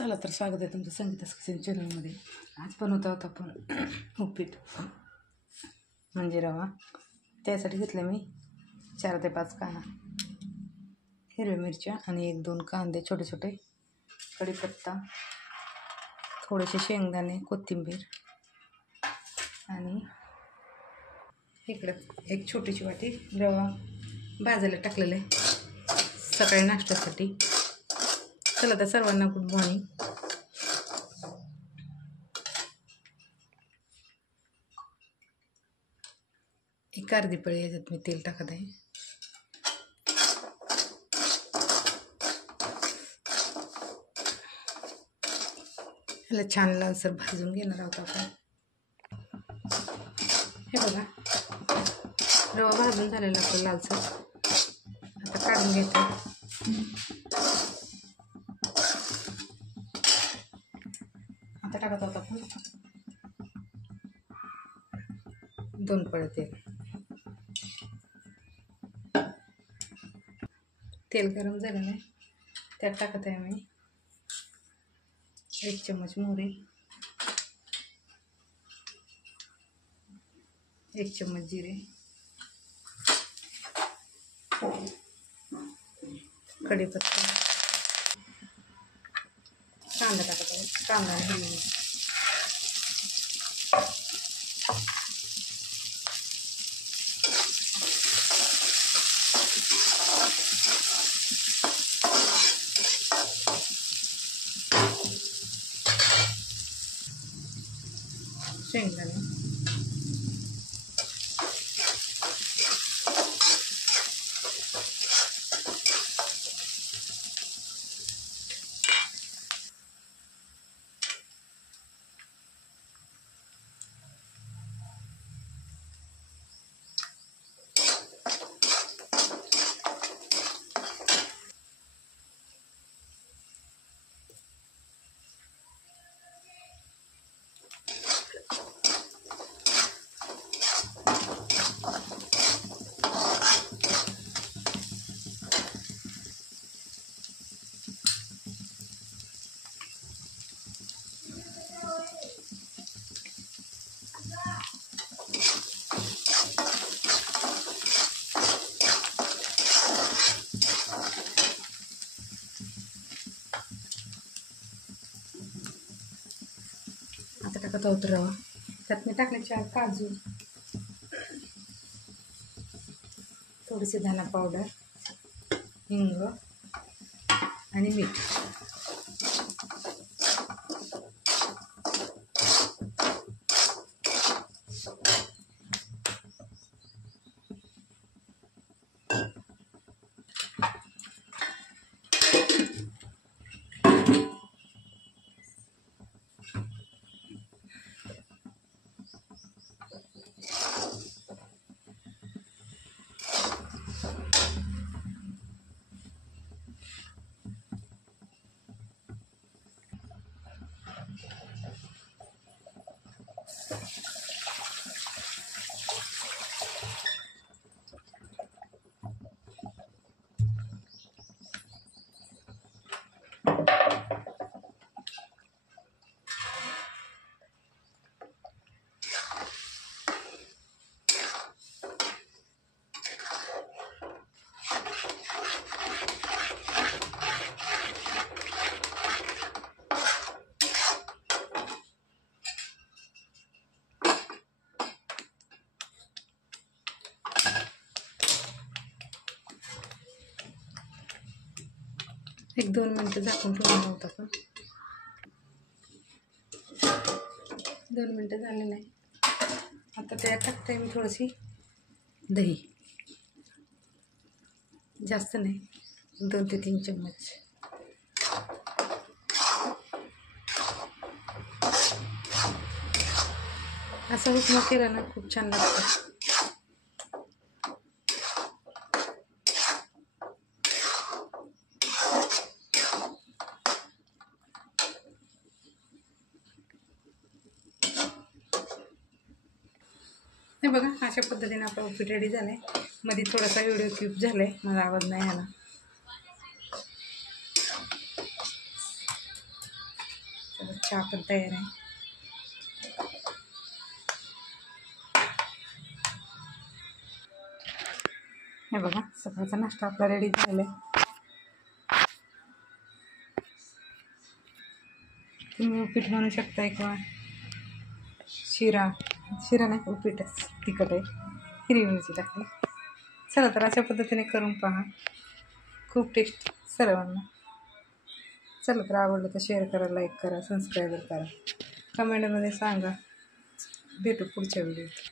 चला तर स्वागत आहे तुमचं संगीता's किचन चॅनलमध्ये. आज बनवत आहोत आपण उपीट म्हणजे रवा. त्यासाठी घेतलं मी 4 ते 5 कांदा, हिरव्या मिरच्या आणि 1-2 कांदे छोटे छोटे, कढीपत्ता, थोडेसे शेंगदाणे, कोथिंबीर आणि इकडं एक छोटीशी वाटी रवा भाजायला टाकलेला आहे सकाळी नाश्त्यासाठी. चला तर सर्वांना गुड मॉर्निंग. एक अर्धी पळी याच्यात मी तेल टाकत आहे. याला छान लालसर भाजून घेणार आहोत आपण. हे बघा रवा भाजून झालेला आपला लालसर. आता काढून घ्यायचा. आता टाकत आहोत आपण 2 पळी तेल. तेल गरम झालेलं आहे, त्यात टाकत आहे मी 1 चम्मच मोहरी, 1 चम्मच जिरे, कढीपत्ता, कांदा टाकत आहे. कांदा आणि शेंगदाणे, आता टाकत आहोत रवा. त्यात मी टाकले 4 काजू, थोडीशी धना पावडर, हिंग आणि मीठ. एक 2 मिनिटं झाकून ठेवणार आहोत आपण. 2 मिनिटं झालेलं आहे. आता त्यात टाकते मी थोडीशी दही, जास्त नाही, 2 ते 3 चम्मच. असा उपमा केला ना खूप छान लागतं. हे बघा अशा पद्धतीने आपला उपीट रेडी झालं आहे. मध्ये थोडासा व्हिडिओ क्लिप झाला आहे, मला आवाज नाही आला. तर चहा पण तयार आहे. हे बघा सकाळचा नाश्ता आपला रेडी झालेला आहे. तुम्ही उपीट म्हणू शकताय किंवा शिरा नाही उपीटच तिखट आहे, हिरवी मिरची टाकली. चला तर अशा पद्धतीने करून पहा, खूप टेस्टी सर्वांना. चला तर आवडलं तर शेअर करा, लाईक करा, सबस्क्राईब करा, कमेंटमध्ये सांगा. भेटू पुढच्या व्हिडिओत.